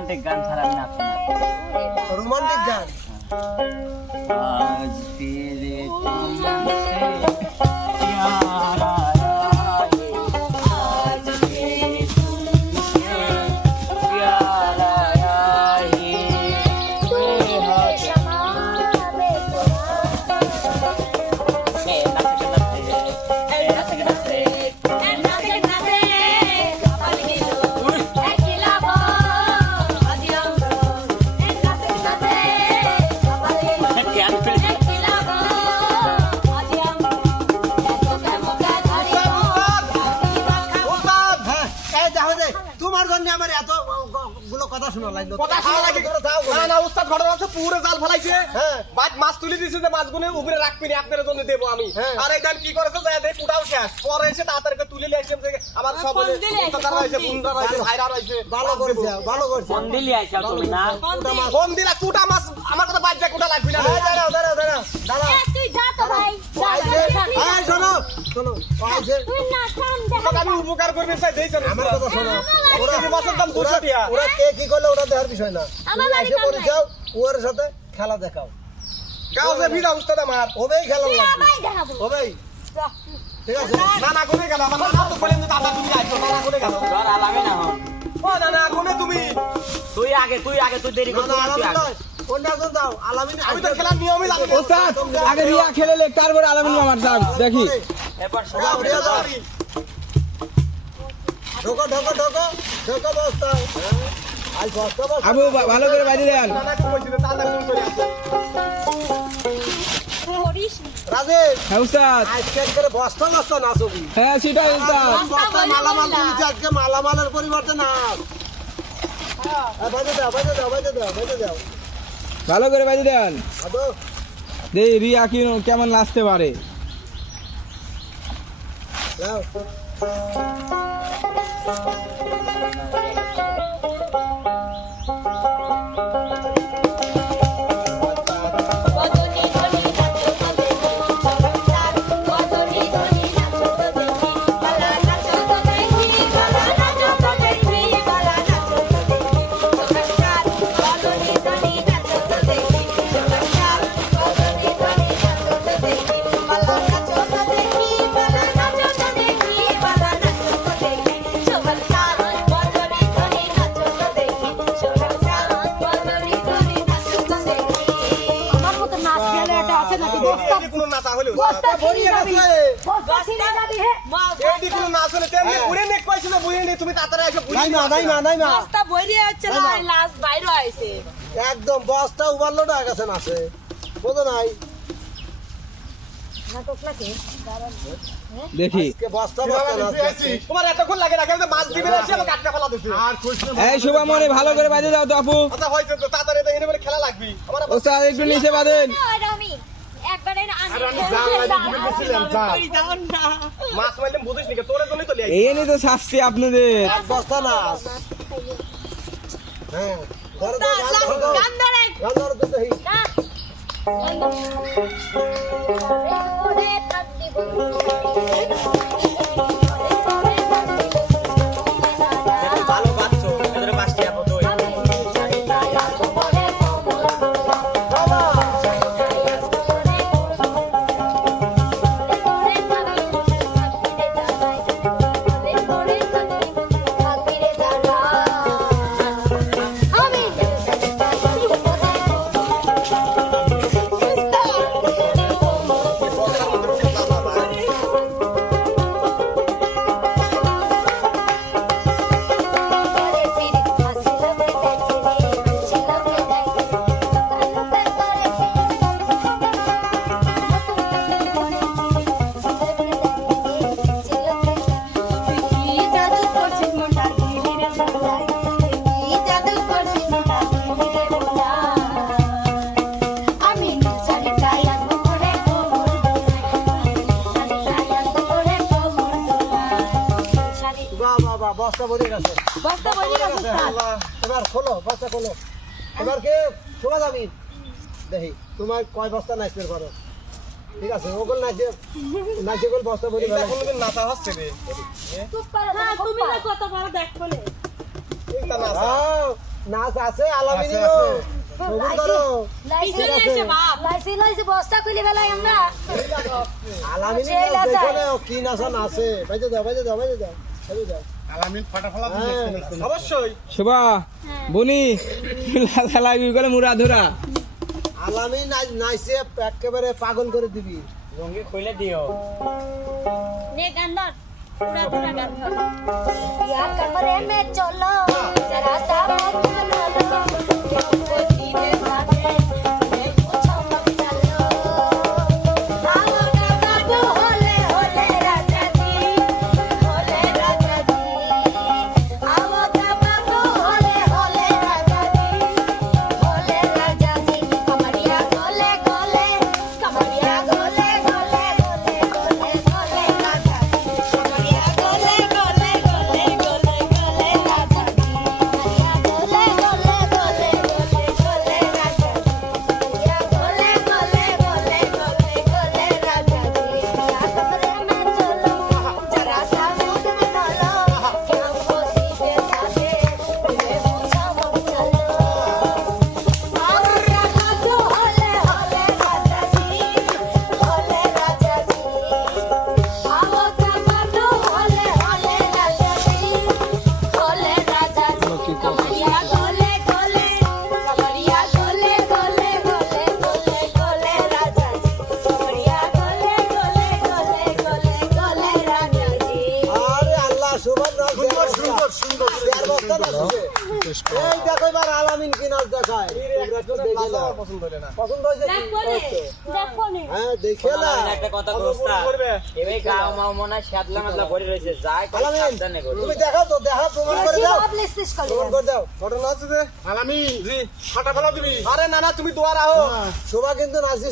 Romantic গান ছাড়া আমি নাচি না। রোমান্টিক গান आज तेरे तुमसे प्यार आया है, आज तेरे तुमसे प्यार आया है, बेहद তোমার জন্য আমার এত গুলো কথা শোনা লাগলো। কথা খাওয়া লাগে না না উস্তাদ ঘটনা আছে পুরো জাল ফলাইছে বাদ মাছ তুলে দিছে যে মাছগুলো উপরে রাখবি না আপনাদের জন্য দেব আমি আর এই দান কি করেছে যায় দেখ পুটাও শেষ পরে এসে তাড়াতাড়ি তুলে নিয়ে আসে আমার সব উস্তাদ রয়েছে বুনরা রয়েছে ভাইরা রয়েছে ভালো করছে ভালো করছে। কোন দিলি আইছা তুমি না? কোন দিলা কুটা মাছ আমার কথা বাদ যায় কুটা লাগবি না দাঁড়াও দাঁড়াও দাঁড়াও দাঁড়াও তুই যা তো ভাই এই শোনো শোনো তুই না থাম তোকে আমি উপকার করবে চাই দেইছ না আমার কথা শোনো ওরা কি মাছের দাম 200 টাকা ওরা কে কি করলে ওটা দেখার বিষয় না। আমার তুমি বাড়ি এসে কাম পড়ে নাই। যাও ওর সাথে খেলা দেখাও গাও যে ভিড়া উস্তাদ আমার ওবেই খেলা তুই লাগবে আমায় দেখাবো ওবেই ঠিক আছে না না কোনে গেল আমার না তো বলেন যে দাদা তুমি আইছো না না কোনে গেল ঘর আলামে না হন। ও না না কোনে তুমি তুই আগে তুই দেরি না করছিস না তুই আলামিন আগে। নয় কোনটা কোন দাও আলামিন আমি তো খেলার নিয়মই লাগবে ওস্তাদ আগে রিয়া খেলে লে তারপরে আলামিন মামার যাক দেখি এরপর দাও, রিয়া দাও। ঢোকো ঢোকো ঢোকো ঢোকো বস্তা আই বস্তা বস্তা আবু ভালো করে বাইরে দেন। না না কইছিল দাদা কোন করে আছে করিস রাজীব হ্যাঁ উস্তাদ আজকে করে বস্তা বস্তা নাচবি হ্যাঁ সেটাই উস্তাদ বস্তা মালামাল তুলেছে আজকে মালামালের পরিবর্তে নাচ বাইরে দাও বাইরে দাও বাইরে দাও বাইরে দাও ভালো করে বাইরে দেন। আদো দেই রিয়া কি কেমন নাচতে পারে। দাও বদনি ধনি নাচো তো দেখি চমৎকার বদনি ধনি নাচো তো দেখি বালা নাচো তো দেখি বালা নাচো তো দেখি বালা নাচো তো দেখি চমৎকার বদনি ধনি নাচো তো দেখি চমৎকার বদনি ধনি নাচো তো দেখি বালা নাচো তো দেখি বালা নাচো তো দেখি বালা নাচো তো দেখি চমৎকার বদনি ধনি নাচো তো দেখি চমৎকার বদনি ধনি নাচো তো দেখি আমার মতো নাচ খেলে এটা আছে নাকি বস্তা এই কোন নাচা হলো বস্তা ভরিয়ে যাবি গেছে বস্তা ছিঁড়ে যাবি হে এই কোন নাচ হলো তেমনি পুরে নেক কইছিল বুঝে নি তুমি তাড়াতাড়ি এসে পুরি নাই মা নাই মা নাই মা বস্তা বইরে হচ্ছে না লাস্ট বাইরে আইছে একদম বস্তা উবারলোড হয়ে গেছে নাচে বোঝো নাই দেখি আজকে বস্তা বস্তা নাচ তোমার এতক্ষণ লাগে না কেন মাছ দিবে না সে আমাকে আটকা ফেলা দিছে আর এই শুভমনি ভালো করে বাইরে দাও তো আপু। আচ্ছা হইছে তো তাড়াতাড়ি তো এনে বলে খেলা লাগবে আমার ওস্তাদ একটু নিচে বাঁধেন। আমি একবারে মাছ মারলাম বুঝিস নি তোরে জন্যই তো লিয়ে এই নিয়ে তো শাস্তি আপনাদের। এক বস্তা নাচ হ্যাঁ ধরো তো গান ধরো গান ধরো তো দেখি ভালো বাচ্চো এদের পাঁচটি আপো তো বস্তা ভরে গেছে বস্তা বইরে গেছে আল্লাহ এবার খোলো বস্তা খোলো এবার কে শোভা যাবি দেখি তোমার কয় বস্তা নাচতে পারো ঠিক আছে ওগুলো নাচে নাচে গেল বস্তা ভরে এটা কোনদিন নাচা হচ্ছে রে চুপ করো তুমি না কত বড় দেখো না এইটা নাচা যাও নাচ আছে আলামিনীরও সবুর করো পিছনে এসে বাপ বস্তা খুলে বেলায় আমরা আলামিনী সেই নাচ নাচে। দেখো না কি নাচ আছে বাইজে দাও বাইজে দাও বাইজে দাও বাইজে দাও হ্যাঁ, অবশ্যই শোভা বনি লাগবি গেলে মুরা ধরা আলামিন নাচে একেবারে পাগল করে দিবি লুঙ্গি খুলে দিও নে গান ধর পুরা পুরা গান ধর ইয়া কমরে মে চলো জরা সা চলো দেখো सीधे साथे देखो छमक चलो आओ ना बाबू होले होले राजा जी आओ ना बाबू होले होले राजा जी कमरिया गोले गोले कमरिया गोले गोले गोले गोले गोले राजा कमरिया गोले गोले गोले गोले गोले राजा कमरिया गोले गोले गोले गोले गोले राजा कमरिया गोले गोले गोले गोले गोले राजा या कमरे में चलो जरा सा मूड निकालो कि हमको सीधे साथे तुम्हें पूछा मत चलो और राजा जो होले होले राजा जी होले राजा जी आओ कमांडो होले होले राजा जी होले राजा जी कमरिया गोले गोले कमरिया गोले गोले गोले गोले गोले राजा जी कमरिया गोले गोले गोले गोले गोले राजा जी আরে আল্লাহ সুবহান সুন্দর সুন্দর সুন্দর চার বস্তা নাচছে এই দেখো এবার আলামিন কি নাচ দেখায় তোমরা একটু দেখে নাও পছন্দ হলে না পছন্দ হয়েছে কি দেখো নে হ্যাঁ দেখে না আলামিন একটা কথা দোস্তা করবে। এবারে গাও মাও মনে হয় শ্যাতলা মাতলা ভরে রয়েছে যাই করে আলামিন সাবধানে করো তুমি দেখাও তো দেখাও প্রমাণ করে দাও পাবলিশ প্রমাণ করে দাও ঘটনা হচ্ছে যে আলামিন জি ফাটা ফেলা দিবি আরে না না তুমি দোয়ার আহো শোভা কিন্তু নাচছে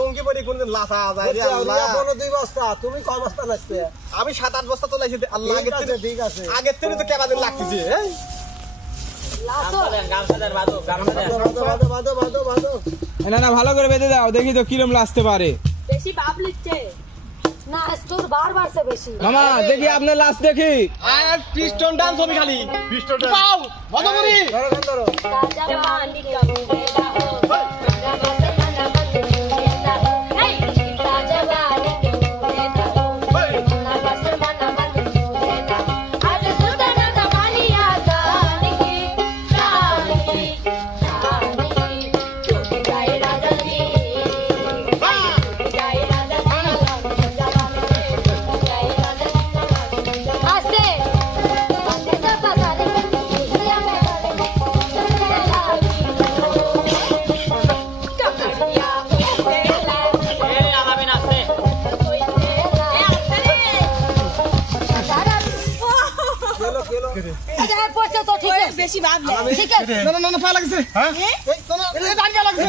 লুঙ্গি পরি কোনদিন লাসা যায় রে আল্লাহ কোনো দুই বস্তা তুমি কয় বস্তা নাচতে আমি 7-8 বস্তা তোলাইছি আল্লাহ ঠিক আগের আছে থেকে ঠিক আছে আগের থেকে তো কেবাদিন লাগতেছে হ্যাঁ গামছাদার বাদো গামছাদার বাদো বাদো বাদো বাদো না না ভালো করে বেঁধে দাও দেখি তো কিরম লাগতে পারে বেশি বাপ লিখছে না তোর বারবার সে বেশি মামা দেখি আপনার লাশ দেখি আর পিস্টন ডান্স হবে খালি পিস্টন ডান্স পাও ভজমরি ধরো গান ধরো राजा मालिक कबूलेला हो राजा मस्ताना बंदूकेला हो राजा मालिक कबूलेला हो राजा मस्ताना बंदूकेला हो आज सुल्ताना कमालिया जानी टूट जाए राजा जी टूट जाए राजा जी आस्ते आस्ते तो पता नहीं दुनिया में এই আলামিন আছে কেলো কেলো বেশি বাপ না না না পা লাগছে হ্যাঁ এই কোন এই ডান পা লাগছে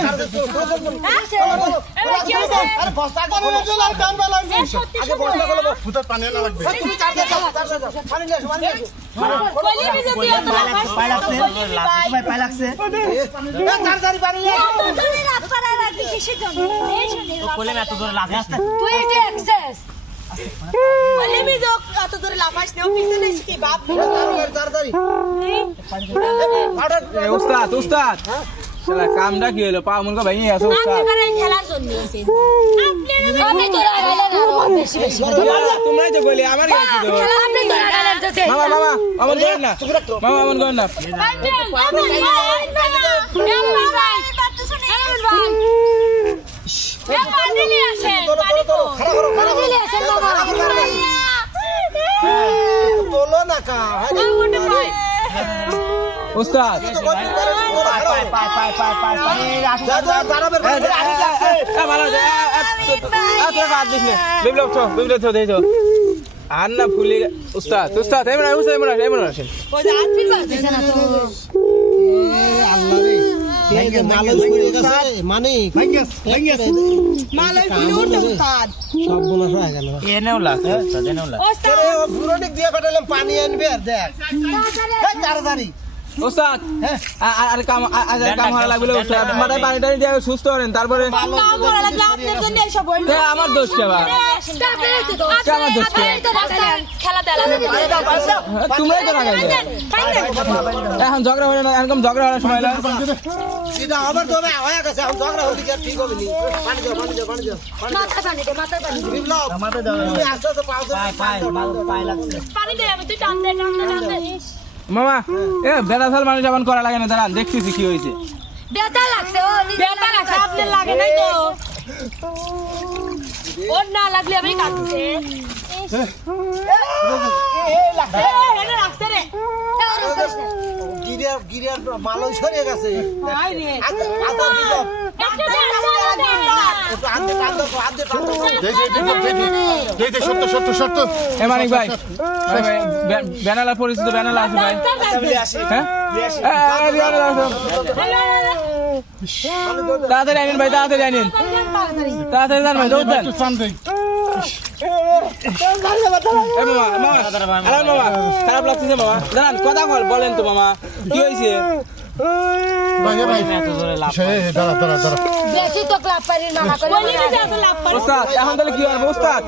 আরে বস্তা করে না লাল ডান পা লাগছে আগে বস্তা খোলো ফুটা পানি না লাগবে তুমি চার দাও পানি নিয়ে আসো পানি নিয়ে আসো বলি বিজে দিও তো পাই লাগছে পাই লাগছে তাড়াতাড়ি পানি নিয়ে আসো কোলে এত জোরে লাগে আসতে বলি বিজে কত দূর লাফাস নেও পিছনে এসে কি বাপ তাড়াতাড়ি এ উস্তাদ উস্তাদ শালা কামটা কি হলো পা মন কা ভাই আছে উস্তাদ খেলার জন্য এসে তোমরাই তো বলি আমার কি আছে তো মামা মামা আমন করেন না মামা আমন করেন না তোলো না কা উস্তাদ দাঁড়াবে ভালো তোর বাদ দিস না বিপ্লব তো বিপ্লব তো দেখো আর না ফুলি উস্তাদ উস্তাদ এমন এমন আসেন আল্লাহ রে মালয় ফুলে গেছে মানিক মালয় ফুলে উঠে উস্তাদ সব বোনাস হয়ে গেল এনেও লাগছে এনেও লাগছে আরে ও বুড়োটিক দিয়ে পাঠালাম পানি আনবে আর দেখ এই তাড়াতাড়ি উস্তাদ আর কাম হারা লাগবে উস্তাদ মাথায় পানি টানি দিয়ে সুস্থ করেন তারপরে কাম করা লাগলে আপনার জন্য এইসব হইল এ, আমার দোষ কে বা আমার দোষ কে খেলা দেলা তোমরাই তো লাগাইলে এখন ঝগড়া হয়ে না এরকম ঝগড়া হওয়ার সময় না এটা আমার তো হয়ে গেছে এখন ঝগড়া হতে কি আর ঠিক হবে নি পানি দাও পানি দাও পানি দাও মাথা পানি দে মাথা পানি বিপ্লব আমাদের দাও তুমি আস্তে আস্তে পাও তো পায়ে লাগছে পানি দে আমি তুই টান দে মামা এ বেড়াশাল মানুষ যেমন করা লাগে না দাঁড়ান দেখতেছি কি হয়েছে বেতা লাগছে ও বেটা লাগছে আপনার লাগে নাই তো ওর না লাগলে আমি কাটছে এটা রাখছে রে গিরিয়ার মালই সরিয়ে গেছে হাই রে আচ্ছা বিপ্লব একটা দে একটু আনতে টান দাও আনতে টান দাও এ মানিক ভাই ব্যানালা পরিচিত ব্যানালা আছে ভাই হ্যাঁ ব্যানালা আছে। তাড়াতাড়ি আনিন ভাই তাড়াতাড়ি আনিন তাড়াতাড়ি যান ভাই দৌড় দেন এ মামা আরে মামা খারাপ লাগতেছে মামা দাঁড়ান কথা বলেন তো মামা কি হয়েছে এত জোরে লাফ বেশি তো ক্লাব পারির মামা করে বলি যে এত লাভ পারে ওস্তাদ এখন তাহলে কি হবে ওস্তাদ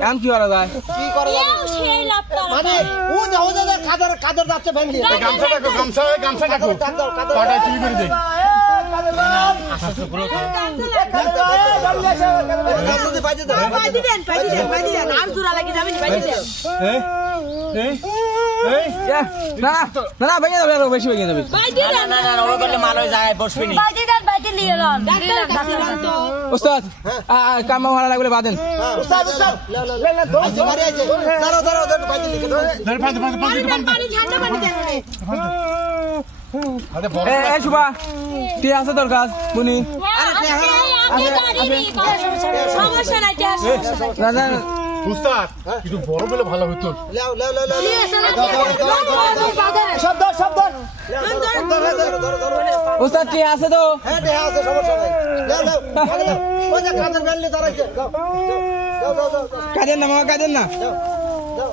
এখন কি করা যায় কি করে যাবে সেই লাভ মানে ও যাও যা কাদর যাচ্ছে ভেঙে কাদর টান দাও কাদর কাদর পাইতে দাও পাইদি দেন আর জোড়া লাগি যাবেন পাইদি দেন না না না ভেঙে যাবে আরো বেশি ভেঙে যাবে পাইদি দেন না না ও করলে মাল হয়ে যায় বসবি নি বাজি দেন বাজি নিয়ে লন ডাক্তার কাছে তো ওস্তাদ কাম ভালো লাগলে বাদেন উস্তাদ আচ্ছা মারি আছে দাঁড়াও পাইতে লিখে পানি ঠান্ডা পানি দেন এ শুভা কি আছে তোর কাজ বুনি সমস্যা নাই রাজা উস্তাদ একটু বড় বলে ভালো হতো লাও শব্দ শব্দ ওস্তাদ কি আছে তো হ্যাঁ দেয়া আছে সমস্যা নাই লাও ওই যে কাদর বেললে দাঁড়াইছে দাও কাজের না মামা কাজের না দাও